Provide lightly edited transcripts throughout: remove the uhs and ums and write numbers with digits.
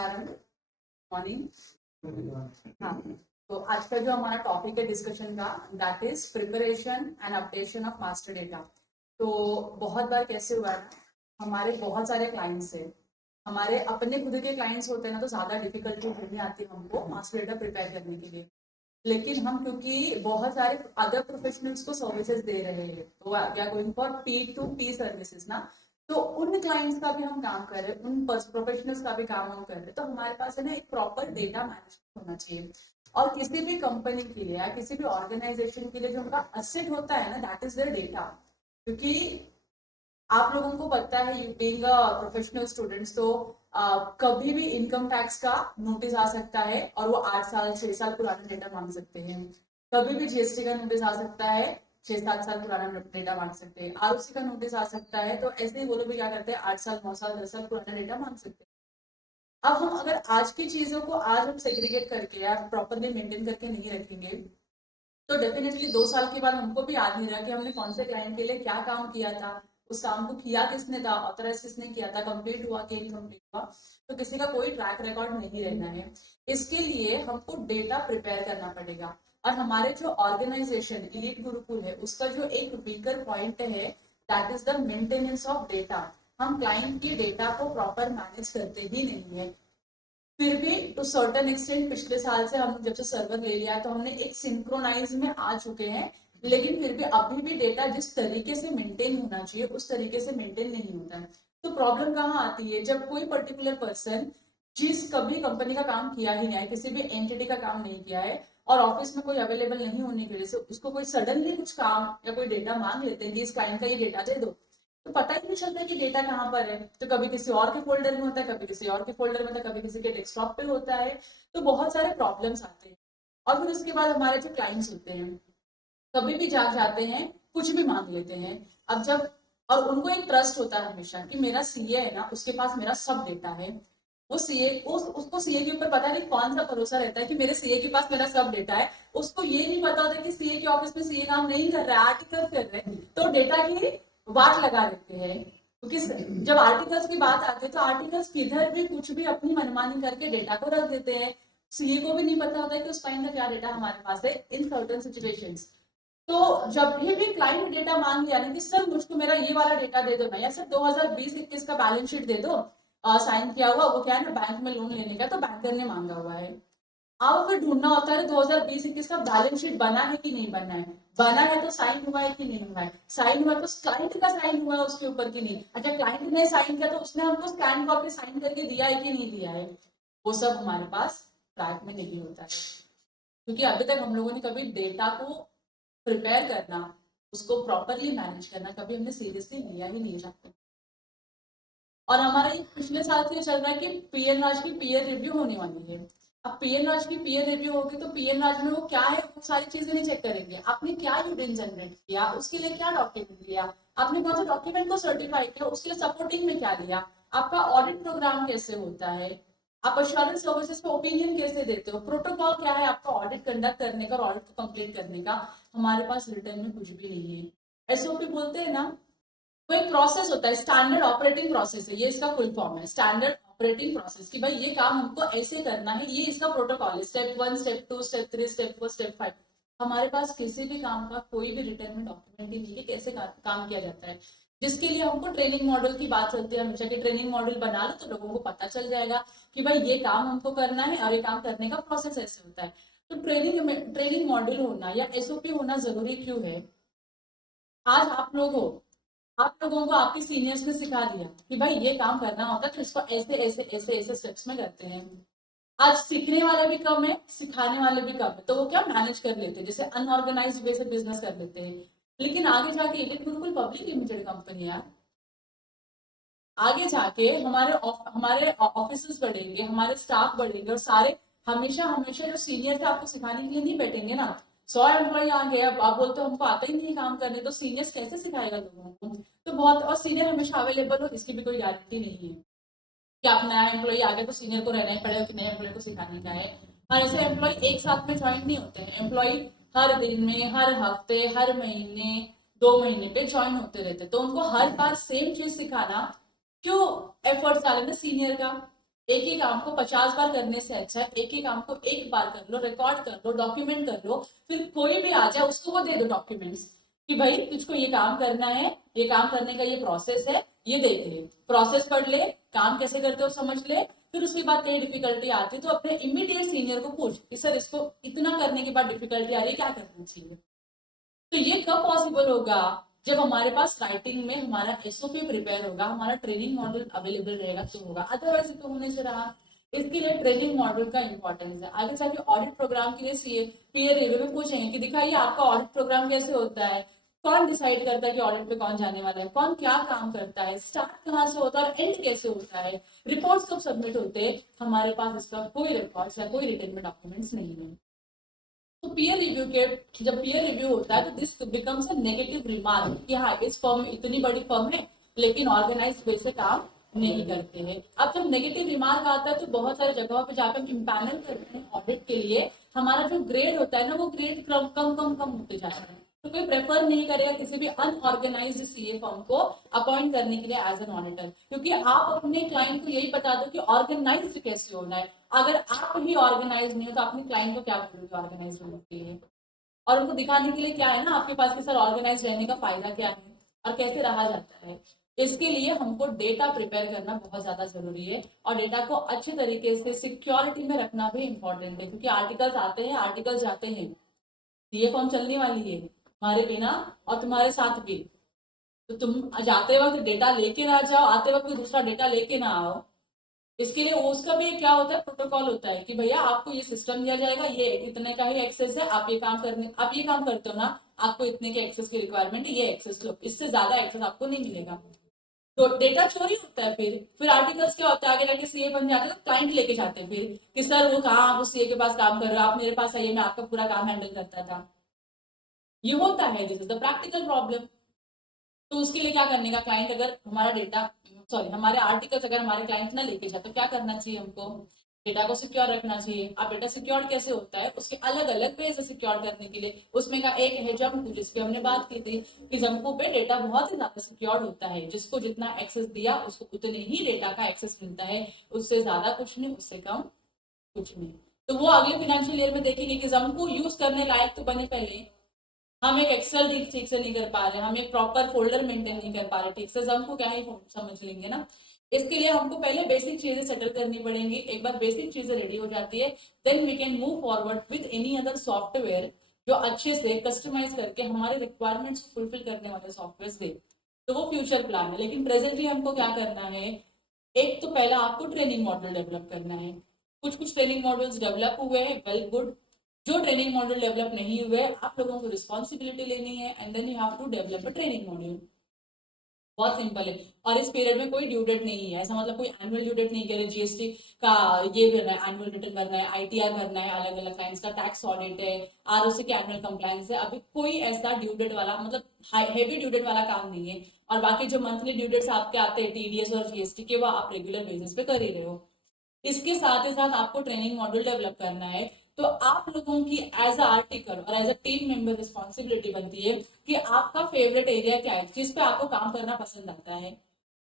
नमस्कारम, morning. हाँ, तो आज का जो हमारा टॉपिक है डिस्कशन का, that is preparation and updation of master data. तो बहुत बार कैसे हुआ है, हमारे बहुत सारे क्लाइंट्स है, हमारे अपने खुद के क्लाइंट्स होते हैं ना, तो ज़्यादा डिफिकल्टी नहीं आती हमको मास्टर डेटा प्रिपेयर करने के लिए। लेकिन हम क्योंकि बहुत सारे अदर प्रोफेशनल्स को सर्विसेज दे रहे हैं, तो we are going for P2P services ना, तो उन क्लाइंट्स का भी हम काम कर रहे हैं, उन प्रोफेशनल्स का भी काम हम कर रहे हैं। तो हमारे पास है ना एक प्रॉपर डेटा मैनेजमेंट होना चाहिए। और किसी भी कंपनी के लिए या किसी भी ऑर्गेनाइजेशन के लिए जो उनका असेट होता है ना, दैट इज देयर डेटा। क्योंकि आप लोगों को पता है, you being a professional students, तो कभी भी इनकम टैक्स का नोटिस आ सकता है और वो 8 साल 6 साल पुराना डेटा मांग सकते हैं। कभी भी जीएसटी का नोटिस आ सकता है, 6-7 साल पुराना डेटा मांग सकते हैं। आरओसी का नोटिस आ सकता है, तो ऐसे ही वो लोग भी क्या करते हैं, 8 साल 9 साल 10 साल पुराना डेटा मांग सकते हैं। अब हम अगर आज की चीजों को आज हम सेग्रीगेट करके या प्रॉपरली मेंटेन करके नहीं रखेंगे, तो डेफिनेटली 2 साल के बाद हमको भी याद नहीं रहा कि हमने कौन से क्लाइंट के लिए क्या काम किया था, उस काम को किया किसने था, ऑथराइज किसने किया था, कंप्लीट हुआ कि इनकम्प्लीट हुआ। तो किसी का कोई ट्रैक रिकॉर्ड नहीं रहना है। इसके लिए हमको डेटा प्रिपेयर करना पड़ेगा। और हमारे जो ऑर्गेनाइजेशन इलीट गुरुकुल है, उसका जो एक वीकर पॉइंट है, that is the maintenance of data. हम क्लाइंट के डेटा को प्रॉपर मैनेज करते ही नहीं है। फिर भी टू सर्टन एक्सटेंट पिछले साल से हम जब से सर्वर ले लिया, तो हमने एक सिंक्रोनाइज में आ चुके हैं। लेकिन फिर भी अभी भी डेटा जिस तरीके से मेंटेन होना चाहिए उस तरीके से मेंटेन नहीं होता है। तो प्रॉब्लम कहाँ आती है, जब कोई पर्टिकुलर पर्सन जिस कभी कंपनी का काम किया ही नहीं है, किसी भी एंटिटी का काम नहीं किया है, और ऑफिस में कोई अवेलेबल नहीं होने की वजह से उसको कोई सडनली कुछ काम या कोई डेटा मांग लेते हैं कि इस क्लाइंट का ये डेटा दे दो, तो पता ही नहीं चलता कि डेटा कहाँ पर है। तो कभी किसी और के फोल्डर में होता है, कभी किसी और के फोल्डर में होता है, कभी किसी के डेस्कटॉप पे होता है। तो बहुत सारे प्रॉब्लम्स आते हैं। और फिर उसके बाद हमारे जो क्लाइंट्स होते हैं, कभी भी जाते हैं, कुछ भी मांग लेते हैं। अब जब, और उनको एक ट्रस्ट होता है हमेशा कि मेरा सीए है ना, उसके पास मेरा सब डेटा है। वो सीए उसको सीए के ऊपर पता नहीं कौन सा भरोसा रहता है कि मेरे सीए के पास मेरा सब डेटा है। उसको ये नहीं पता होता कि सीए के ऑफिस में सीए काम नहीं कर रहा है, आर्टिकल कर रहे हैं, तो डेटा की वाट लगा देते हैं। क्योंकि जब आर्टिकल्स की बात आती है, तो आर्टिकल्स किधर भी कुछ भी अपनी मनमानी करके डेटा को रख देते हैं। सीए को भी नहीं पता होता है कि उस टाइम का क्या डेटा हमारे पास है इन सर्टन सिचुएशंस। तो जब भी क्लाइंट डेटा मांग लिया ना कि सर मुझको मेरा ये वाला डेटा दे दो ना, या सर 2020-21 का बैलेंस शीट दे दो, साइन किया हुआ, वो क्या है ना बैंक में लोन लेने का, तो बैंकर ने मांगा हुआ है। अब फिर ढूंढना होता है 2020-21 का बैलेंस शीट बना है कि नहीं बना है, बना है तो साइन हुआ है कि नहीं हुआ है, साइन हुआ तो क्लाइंट का साइन हुआ है उसके ऊपर कि नहीं, अच्छा क्लाइंट ने साइन किया तो उसने हमको स्कैन कॉपी साइन करके दिया है कि नहीं दिया है, वो सब हमारे पास ट्रैक में नहीं होता है। क्योंकि अभी तक हम लोगों ने कभी डेटा को प्रिपेयर करना, उसको प्रॉपरली मैनेज करना कभी हमने सीरियसली लिया ही नहीं जाता। और हमारा ये पिछले साल से चल रहा है कि पीएन राज की पीयर रिव्यू होने वाली है। अब पीएन राज की पीयर रिव्यू होगी, तो पीएन राज में वो क्या है, वो सारी चीजें नहीं चेक करेंगे। आपने क्या यूडिन जनरेट किया, उसके लिए क्या डॉक्यूमेंट लिया, आपने कौन सा डॉक्यूमेंट को सर्टिफाई किया, उसके लिए सपोर्टिंग में क्या लिया, आपका ऑडिट प्रोग्राम कैसे होता है, आप अश्योरेंस सर्विसेज पे ओपिनियन कैसे देते हो, प्रोटोकॉल क्या है आपका ऑडिट कंडक्ट करने का और ऑडिट को कंप्लीट करने का, हमारे पास रिटर्न में कुछ भी नहीं है। एसओपी बोलते हैं ना, वो एक प्रोसेस होता है, स्टैंडर्ड ऑपरेटिंग प्रोसेस है, ये इसका फुल फॉर्म है, स्टैंडर्ड ऑपरेटिंग प्रोसेस, कि भाई ये काम हमको ऐसे करना है, ये इसका प्रोटोकॉल है, step 1 step 2 step 3 step 4 step 5। हमारे पास किसी भी काम का कोई भी रिटर्न में डॉक्यूमेंट ही नहीं है कैसे काम किया जाता है। जिसके लिए हमको ट्रेनिंग मॉडल की बात चलती है हमेशा, कि ट्रेनिंग मॉडल बना लो तो लोगों को पता चल जाएगा कि भाई ये काम हमको करना है और ये काम करने का प्रोसेस ऐसे होता है। तो ट्रेनिंग मॉडल होना या एसओपी होना जरूरी क्यों है? आज आप लोगों को आपके सीनियर्स ने सिखा दिया कि भाई ये काम करना होता है, तो इसको ऐसे ऐसे ऐसे ऐसे स्टेप्स में करते हैं। आज सीखने वाले भी कम है, सिखाने वाले भी कम है, तो वो क्या मैनेज कर लेते हैं, जैसे अनऑर्गेनाइज्ड वे से बिजनेस कर लेते हैं। लेकिन आगे जाके इलीट बिल्कुल पब्लिक लिमिटेड कंपनी है, आगे जाके हमारे ऑफिस बढ़ेंगे, हमारे स्टाफ बढ़ेंगे, और सारे हमेशा हमेशा जो सीनियर थे आपको सिखाने के लिए नहीं बैठेंगे ना। 100 एम्प्लॉय आ गए, अब आप बोलते हो हमको आता ही नहीं काम करने, तो सीनियर्स कैसे सिखाएगा लोगों को? तो बहुत, और सीनियर हमेशा अवेलेबल हो इसकी भी कोई गारंटी नहीं है कि आप नया एम्प्लॉय आ गया तो सीनियर को रहना ही पड़ेगा कि नए एम्प्लॉय को सिखाने का है। और ऐसे एम्प्लॉय एक साथ में ज्वाइन नहीं होते हैं, एम्प्लॉय हर दिन में, हर हफ्ते, हर महीने, 2 महीने पे ज्वाइन होते रहते, तो उनको हर बार सेम चीज सिखाना क्यों एफर्ट्स डाले ना सीनियर का। एक ही काम को 50 बार करने से अच्छा है एक ही काम को एक बार कर लो, रिकॉर्ड कर लो, डॉक्यूमेंट कर लो, फिर कोई भी आ जाए उसको वो दे दो डॉक्यूमेंट्स कि भाई तुझको ये काम करना है, ये काम करने का ये प्रोसेस है, ये देख ले, प्रोसेस पढ़ ले, काम कैसे करते हो समझ ले, फिर उसके बाद कई डिफिकल्टी आती है तो अपने इमीडिएट सीनियर को पूछ कि सर इसको इतना करने के बाद डिफिकल्टी आ रही है, क्या करना चाहिए। तो ये कब पॉसिबल होगा, जब हमारे पास राइटिंग में हमारा एसओपी प्रिपेयर होगा, हमारा ट्रेनिंग मॉडल अवेलेबल रहेगा तो होगा, अदरवाइज तो होने से रहा। इसके लिए ट्रेनिंग मॉडल का इंपॉर्टेंस है। आगे जाके ऑडिट प्रोग्राम के लिए पीयर रिव्यू में पूछेंगे कि दिखाइए आपका ऑडिट प्रोग्राम कैसे होता है, कौन डिसाइड करता है कि ऑडिट पे कौन जाने वाला है, कौन क्या काम करता है, स्टार्ट कहाँ से होता है और एंड कैसे होता है, रिपोर्ट्स कब सबमिट होते हैं। हमारे पास इसका कोई रिकॉर्ड्स या कोई रिटन में डॉक्यूमेंट्स नहीं है। तो पीयर रिव्यू के जब पीयर रिव्यू होता है तो this becomes a negative remark कि हाँ इस फर्म इतनी बड़ी फर्म है लेकिन ऑर्गेनाइज वे से काम नहीं करते हैं। अब जब नेगेटिव रिमार्क आता है तो बहुत सारी जगहों पे जाकर हम इम्पैनल करते हैं ऑडिट के लिए, हमारा जो ग्रेड होता है ना वो ग्रेड कम कम कम कम होते जाता है। तो कोई प्रेफर नहीं करेगा किसी भी अनऑर्गेनाइज्ड सीए फर्म को अपॉइंट करने के लिए एज एन ऑडिटर, क्योंकि आप अपने क्लाइंट को यही बता दो कि ऑर्गेनाइज्ड कैसे होना है। अगर आप ही ऑर्गेनाइज नहीं हो तो अपने क्लाइंट को क्या बोलोगे ऑर्गेनाइज होने के लिए, और उनको दिखाने के लिए क्या है ना आपके पास कि सर ऑर्गेनाइज रहने का फायदा क्या है और कैसे रहा जाता है। इसके लिए हमको डेटा प्रिपेयर करना बहुत ज्यादा जरूरी है और डेटा को अच्छे तरीके से सिक्योरिटी में रखना भी इंपॉर्टेंट है, क्योंकि आर्टिकल्स आते हैं आर्टिकल्स जाते हैं, ये फॉर्म चलने वाली है हमारे बिना और तुम्हारे साथ भी। तो तुम जाते वक्त डेटा लेके ना जाओ, आते वक्त दूसरा डेटा लेके ना आओ। इसके लिए उसका भी क्या होता है, प्रोटोकॉल होता है कि भैया आपको ये सिस्टम दिया जाएगा, ये इतने का ही एक्सेस है, आप ये काम करने आप ये काम करते हो ना, आपको इतने के एक्सेस की रिक्वायरमेंट है, ये एक्सेस लो, इससे ज्यादा एक्सेस आपको नहीं मिलेगा। तो डेटा चोरी होता है। फिर आर्टिकल्स क्या होता है, आगे जाके सीए बन जाते हैं, क्लाइंट लेके जाते हैं फिर कि सर वो कहाँ आप उस सीए के पास काम कर रहे हो, आप मेरे पास आइए मैं आपका पूरा काम हैंडल करता था। ये होता है, this is the practical problem. तो उसके लिए क्या करने का, क्लाइंट अगर हमारा डेटा सॉरी हमारे आर्टिकल्स अगर हमारे क्लाइंट ना लेके जाए तो क्या करना चाहिए, हमको डेटा को सिक्योर रखना चाहिए। अब डेटा सिक्योर कैसे होता है, उसके अलग अलग वेज है सिक्योर करने के लिए। उसमें का एक है जम्पू, जिसपे हमने बात की थी कि जम्पू पे डेटा बहुत ही ज्यादा सिक्योर होता है, जिसको जितना एक्सेस दिया उसको उतने ही डेटा का एक्सेस मिलता है, उससे ज्यादा कुछ नहीं, उससे कम कुछ नहीं। तो वो अगले फाइनेंशियल ईयर में देखेंगे कि जम्पू यूज करने लायक तो बने पहले, हम एक एक्सेल ठीक से नहीं कर पा रहे, हम एक प्रॉपर फोल्डर मेंटेन नहीं कर पा रहे ठीक से, हमको क्या ही समझ लेंगे ना। इसके लिए हमको पहले बेसिक चीजें सेटल करनी पड़ेंगी। एक बार बेसिक चीजें रेडी हो जाती है then we can move forward with any other software जो अच्छे से कस्टमाइज करके हमारे रिक्वायरमेंट्स फुलफिल करने वाले सॉफ्टवेयर दे। तो वो फ्यूचर प्लान है, लेकिन प्रेजेंटली हमको क्या करना है, एक तो पहला आपको ट्रेनिंग मॉडल डेवलप करना है। कुछ कुछ ट्रेनिंग मॉडल्स डेवलप हुए हैं, वेल गुड। जो ट्रेनिंग मॉडल डेवलप नहीं हुए आप लोगों को रिस्पॉन्सिबिलिटी लेनी है and then you have to develop a training model. बहुत सिंपल है। और इस पीरियड में कोई ड्यू डेट नहीं है, ऐसा मतलब कोई एनुअल ड्यू डेट नहीं करे, जीएसटी का ये भरना है, एनुअल रिटर्न भरना है, आईटीआर भरना है, अलग अलग क्लाइंट्स का टैक्स ऑडिट है, आरओसी के एनुअल कंप्लायंस है, अभी कोई ऐसा ड्यू डेट वाला मतलब हेवी ड्यू डेट वाला काम नहीं है। और बाकी जो मंथली ड्यू डेट्स आपके आते हैं टीडीएस और जीएसटी के, वो आप रेगुलर बेसिस पे कर ही रहे हो। इसके साथ ही साथ आपको ट्रेनिंग मॉड्यूल डेवलप करना है। तो आप लोगों की एज अ आर्टिकल और as a team member responsibility बनती है कि आपका फेवरेट एरिया क्या है, जिस पे आपको काम करना पसंद आता है,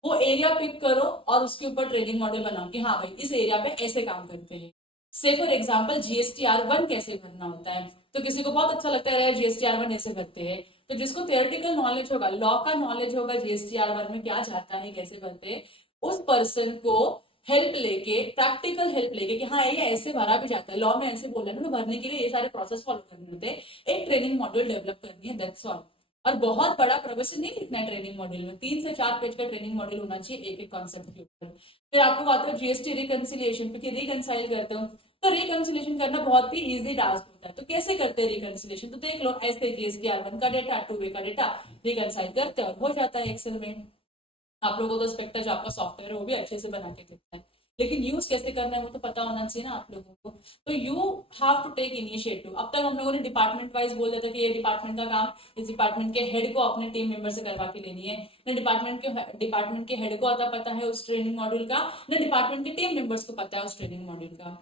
वो एरिया पिक करो और उसके ऊपर ट्रेनिंग मॉडल बनाओ कि हाँ भाई इस एरिया पे ऐसे काम करते हैं। से फॉर एग्जाम्पल GSTR1 कैसे भरना होता है, तो किसी को बहुत अच्छा लगता है GSTR1 ऐसे भरते हैं, तो जिसको थियोरेटिकल नॉलेज होगा, लॉ का नॉलेज होगा GSTR1 में क्या जाता है कैसे भरते हैं, उस पर्सन को हेल्प लेके, प्रैक्टिकल हेल्प लेके कि हाँ ये ऐसे भरा भी जाता है, लॉ में ऐसे बोला ना, तो भरने के लिए ये सारे प्रोसेस फॉलो करने होते हैं, एक ट्रेनिंग मॉड्यूल डेवलप करनी है, दैट्स ऑल। और बहुत बड़ा प्रोफेशन नहीं लिखना है ट्रेनिंग मॉड्यूल में, 3 से 4 पेज का ट्रेनिंग मॉड्यूल होना चाहिए एक एक कॉन्सेप्ट के ऊपर। फिर आप लोग आते हो जीएसटी रिकंसिलिएशन पे कि रिकंसाइल करते हो, तो रिकंसिलिएशन करना बहुत ही इजी टास्क होता है। तो कैसे करते हैं रिकंसिलिएशन, तो देख लो ऐसे GSTR1 का डेटा, 2 वे का डेटा रिकंसाइल करते हैं और हो जाता है एक्सेल में। आप लोगों को स्पेक्टर जो आपका सॉफ्टवेयर है वो भी अच्छे से बना के देता है, लेकिन यूज कैसे करना है वो तो पता होना चाहिए ना आप लोगों को। तो you have to take initiative. अब तक हम लोगों ने डिपार्टमेंट वाइज बोल दिया था कि ये डिपार्टमेंट का काम इस डिपार्टमेंट के हेड को अपने टीम मेंबर से करवा के लेनी है, न डिपार्टमेंट के हेड को आता पता है उस ट्रेनिंग मॉड्यूल का, न डिपार्टमेंट के टीम मेंबर्स को पता है उस ट्रेनिंग मॉड्यूल का।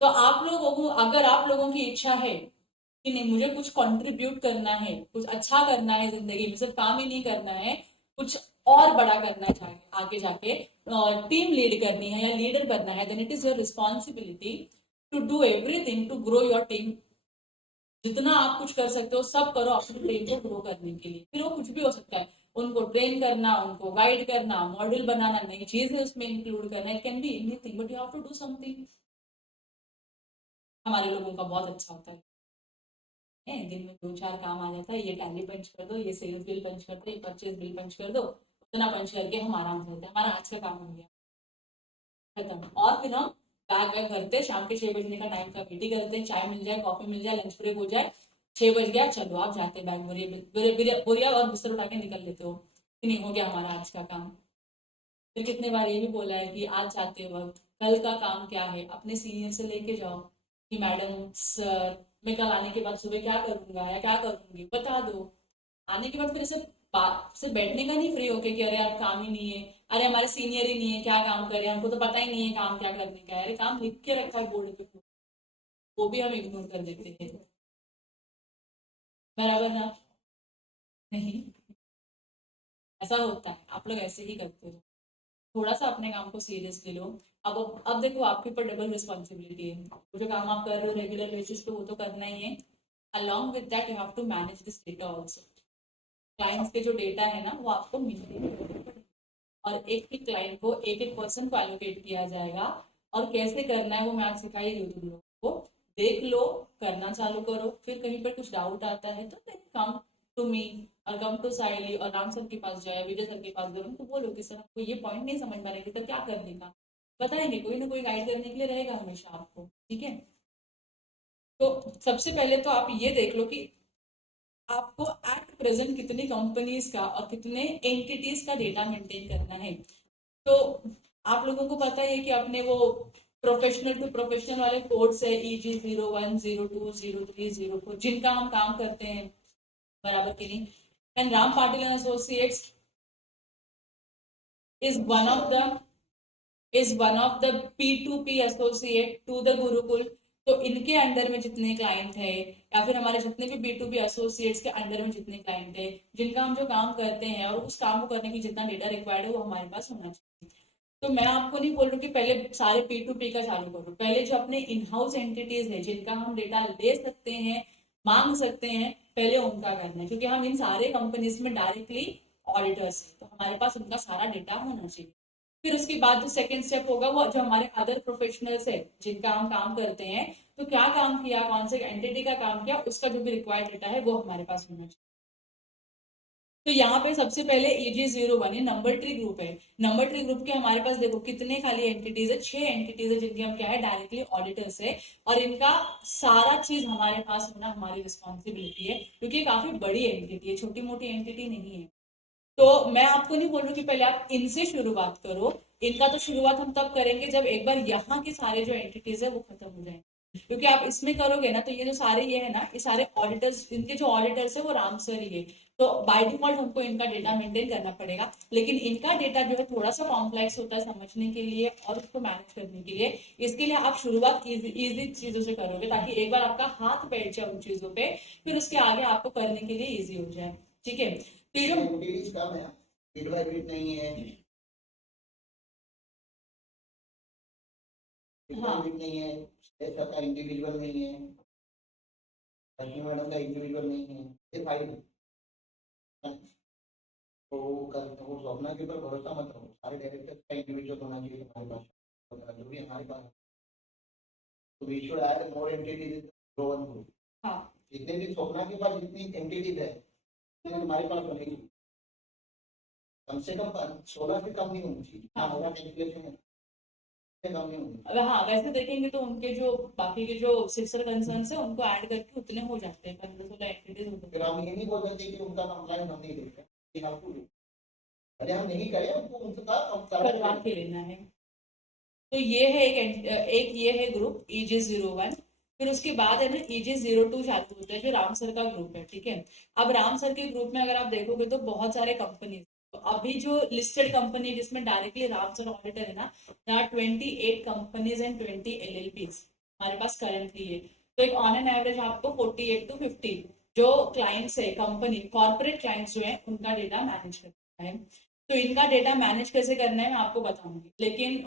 तो आप लोगों को, अगर आप लोगों की इच्छा है कि नहीं मुझे कुछ कंट्रीब्यूट करना है, कुछ अच्छा करना है जिंदगी में, सिर्फ काम ही नहीं करना है, कुछ और बड़ा करना चाहिए आगे जाके, टीम लीड करनी है या लीडर बनना है, then it is your responsibility to do everything to grow your team. जितना आप कुछ कर सकते हो सब करो अपनी टीम को ग्रो करने के लिए। फिर वो कुछ भी हो सकता है, उनको ट्रेन करना, उनको गाइड करना, मॉडल बनाना, नई चीजें उसमें इंक्लूड करना, it can be anything but you have to do something. हमारे लोगों का बहुत अच्छा होता है, दिन में 2-4 काम आ जाता है, ये टैली पंच कर दो, ये सेल्स बिल पंच कर दो, ये परचेज बिल पंच कर दो, उतना पंच करके हम आराम से होते हैं, हमारा आज का काम हो गया, खत्म। और फिर हम बैग वैग भरते, शाम के 6 बजने का टाइम का वेट करते हैं, चाय मिल जाए, कॉफी मिल जाए, लंच ब्रेक हो जाए, 6 बज गया, चलो आप जाते, बैग बोरिया और बिस्तर उठा के निकल लेते हो कि नहीं, हो गया हमारा आज का काम। फिर कितने बार ये भी बोला है कि आज जाते वक्त कल का काम क्या है अपने सीनियर से लेके जाओ कि मैडम सर मैं कल आने के बाद सुबह क्या करूंगा या क्या करूंगी बता दो। आने के बाद फिर ऐसे बात से बैठने का नहीं फ्री होके कि अरे यार काम ही नहीं है, अरे हमारे सीनियर ही नहीं है, क्या काम करें, हमको तो पता ही नहीं है काम क्या करने का है, अरे काम लिख के रखा है बोर्ड पे, वो भी हम इग्नोर कर देते हैं। बराबर ना? नहीं, ऐसा होता है, आप लोग ऐसे ही करते हो। थोड़ा सा अपने काम को सीरियसली लो। अब देखो आपके ऊपर डबल रिस्पॉन्सिबिलिटी है, वो जो काम आप कर रहे हो रेगुलर बेसिस पे वो तो करना ही है, along with that you have to manage this data also. Clients के जो डेटा है ना वो आपको मिलते, और एक एक क्लाइंट को एक एक पर्सन को एलोकेट किया जाएगा, और कैसे करना है वो मैं आज सिखा ही रही हूँ तुम लोगों को। देख लो, करना चालू करो, फिर कहीं पर कुछ डाउट आता है तो देन कम टू मी और कम टू साइली और राम सर के पास जाए, विजय सर के पास जाए, उनको बोलो कि सर आपको ये पॉइंट नहीं समझ में आ रहा है तो क्या करने का, बताएंगे, कोई ना कोई गाइड करने के लिए रहेगा हमेशा आपको, ठीक है। तो सबसे पहले तो आप ये देख लो कि आपको एट प्रेजेंट कितनी कंपनीज का और कितने एंटिटीज का डेटा मेंटेन करना है। तो आप लोगों को पता है कि अपने वो प्रोफेशनल टू प्रोफेशनल वाले कोड्स है, EG01, 02, 03, 04, जिनका हम काम करते हैं, बराबर की नहीं। And Ram Patil and associates is one of the P2P associate to the Gurukul. तो इनके अंडर में जितने क्लाइंट है या फिर हमारे जितने भी B2B एसोसिएट्स के अंडर में जितने क्लाइंट है जिनका हम जो काम करते हैं और उस काम को करने के लिए जितना डेटा रिक्वायर्ड है वो हमारे पास होना चाहिए। तो मैं आपको नहीं बोल रही कि पहले सारे P2P का चालू करो, पहले जो अपने इन हाउस एंटिटीज है जिनका हम डेटा ले सकते हैं, मांग सकते हैं, पहले उनका करना है, क्योंकि हम इन सारे कंपनीज में डायरेक्टली ऑडिटर्स है, तो हमारे पास उनका सारा डेटा होना चाहिए। फिर उसके बाद जो सेकंड स्टेप होगा वो जो हमारे अदर प्रोफेशनल्स है जिनका हम काम करते हैं, तो क्या काम किया, कौन से एंटिटी का काम किया, उसका जो भी रिक्वायर्ड डेटा है वो हमारे पास होना चाहिए। तो यहाँ पे सबसे पहले EG01 नंबर ट्री ग्रुप है। नंबर ट्री ग्रुप के हमारे पास देखो कितने खाली एंटिटीज है, 6 एंटिटीज है जिनके हम क्या है डायरेक्टली ऑडिटर्स है, और इनका सारा चीज हमारे पास होना हमारी रिस्पॉन्सिबिलिटी है, क्योंकि काफी बड़ी एंटिटी है, छोटी मोटी एंटिटी नहीं है। तो मैं आपको नहीं बोल रही कि पहले आप इनसे शुरुआत करो, इनका तो शुरुआत हम तब करेंगे जब एक बार यहाँ के सारे जो एंटिटीज है वो खत्म हो जाए, क्योंकि आप इसमें करोगे ना तो ये जो सारे ये है ना, ये सारे ऑडिटर्स, इनके जो ऑडिटर्स है वो राम सर ही है, तो बाय डिफॉल्ट हमको इनका डेटा मेंटेन करना पड़ेगा। लेकिन इनका डेटा जो है थोड़ा सा कॉम्प्लेक्स होता है समझने के लिए और उसको मैनेज करने के लिए, इसके लिए आप शुरुआत इजी चीजों से करोगे ताकि एक बार आपका हाथ बैठ जाए उन चीजों पे, फिर उसके आगे आपको करने के लिए ईजी हो जाए, ठीक है। कम है, बिट बाय बिट नहीं है, हाँ नहीं है, सबका इंडिविजुअल नहीं है, मैडम का इंडिविजुअल नहीं है, ये फाइल तो कल वो स्वप्ना के ऊपर भरोसा मत रखो, सारे डायरेक्टर का इंडिविजुअल होना चाहिए हमारे पास, जो भी हमारे पास। तो we should add more entities in one group. हाँ जितने भी स्वप्ना के पास जितनी एंटिटीज है हमारे पास बनेगी, कम से कम 16 से कम नहीं होनी चाहिए। हाँ हमारा कैलकुलेशन है कम नहीं होगी। हाँ वैसे देखेंगे तो उनके जो बाकी के जो सिस्टर कंसर्न है उनको ऐड करके उतने हो जाते हैं, 15-16 एंटिटीज होते हैं। फिर हम ये नहीं बोल सकते कि उनका कंप्लायंस हम नहीं देते, अरे हम नहीं करें उनको उनका करवा के लेना है। तो ये है एक ये है ग्रुप EG01। फिर उसके बाद है ना EG02 चालू होता है जो राम सर का ग्रुप है, ठीक है। अब राम सर के ग्रुप में अगर आप देखोगे तो बहुत सारे कंपनी, तो अभी जो लिस्टेड कंपनी जिसमें डायरेक्टली राम सर ऑडिटर है ना, 28 कंपनीज एंड 20 LLPs हमारे पास करेंटली है। तो एक ऑन एन एवरेज आपको 48 to 50 जो क्लाइंट्स है, कंपनी कॉर्पोरेट क्लाइंट्स जो है उनका डेटा मैनेज करता है। तो इनका डेटा मैनेज कैसे करना है मैं आपको बताऊंगी, लेकिन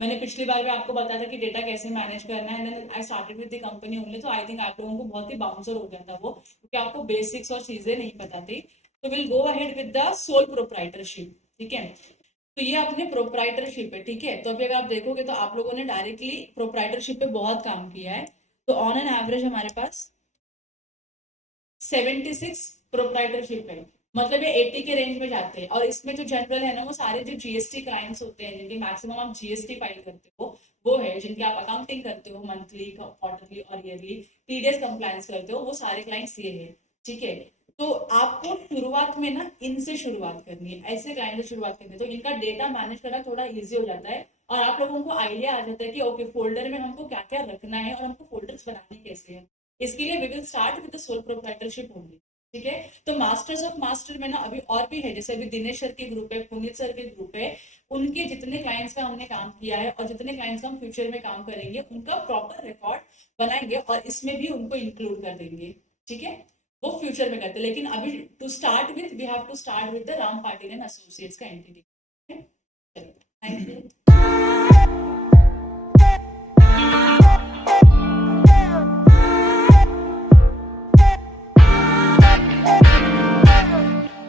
मैंने पिछली बार भी आपको बताया था कि डेटा कैसे मैनेज करना है, and I started with the company only, तो आई थिंक आप लोगों को बहुत ही बाउंसर हो गया था वो, क्योंकि आपको बेसिक्स और चीजें नहीं पता थी। तो will go ahead with the sole proprietorship, ठीक है। तो ये अपने प्रोप्राइटरशिप है, ठीक है। तो अभी अगर आप देखोगे तो आप लोगों ने डायरेक्टली प्रोप्राइटरशिप पे बहुत काम किया है। तो ऑन एन एवरेज हमारे पास 76 प्रोप्राइटरशिप है, मतलब ये 80 के रेंज में जाते हैं। और इसमें जो जनरल है ना, वो सारे जो जीएसटी क्लाइंट्स होते हैं, जिनकी मैक्सिमम आप जीएसटी फाइल करते हो, वो है जिनकी आप अकाउंटिंग करते हो मंथली, क्वार्टरली और ईयरली, टीडीएस कंप्लायंस करते हो, वो सारे क्लाइंट्स ये है, ठीक है। तो आपको शुरुआत में ना इनसे शुरुआत करनी है, ऐसे क्लाइंट से शुरुआत करनी है, तो इनका डेटा मैनेज करना थोड़ा इजी हो जाता है, और आप लोगों को आइडिया आ जाता है कि ओके फोल्डर में हमको क्या क्या रखना है और हमको फोल्डर्स बनाने कैसे हैं। इसके लिए we will start with the sole proprietorship only, ठीक है। तो मास्टर्स ऑफ मास्टर में ना अभी और भी है, जैसे अभी दिनेश सर के ग्रुप है, पुनीत सर के ग्रुप है, उनके जितने क्लाइंट्स का हमने काम किया है और जितने क्लाइंट्स का हम फ्यूचर में काम करेंगे, उनका प्रॉपर रिकॉर्ड बनाएंगे और इसमें भी उनको इंक्लूड कर देंगे, ठीक है। वो फ्यूचर में करते हैं, लेकिन अभी to start with we have to start with the Ram Patil and associates का एंटिटी, ठीक है। चलो, थैंक यू।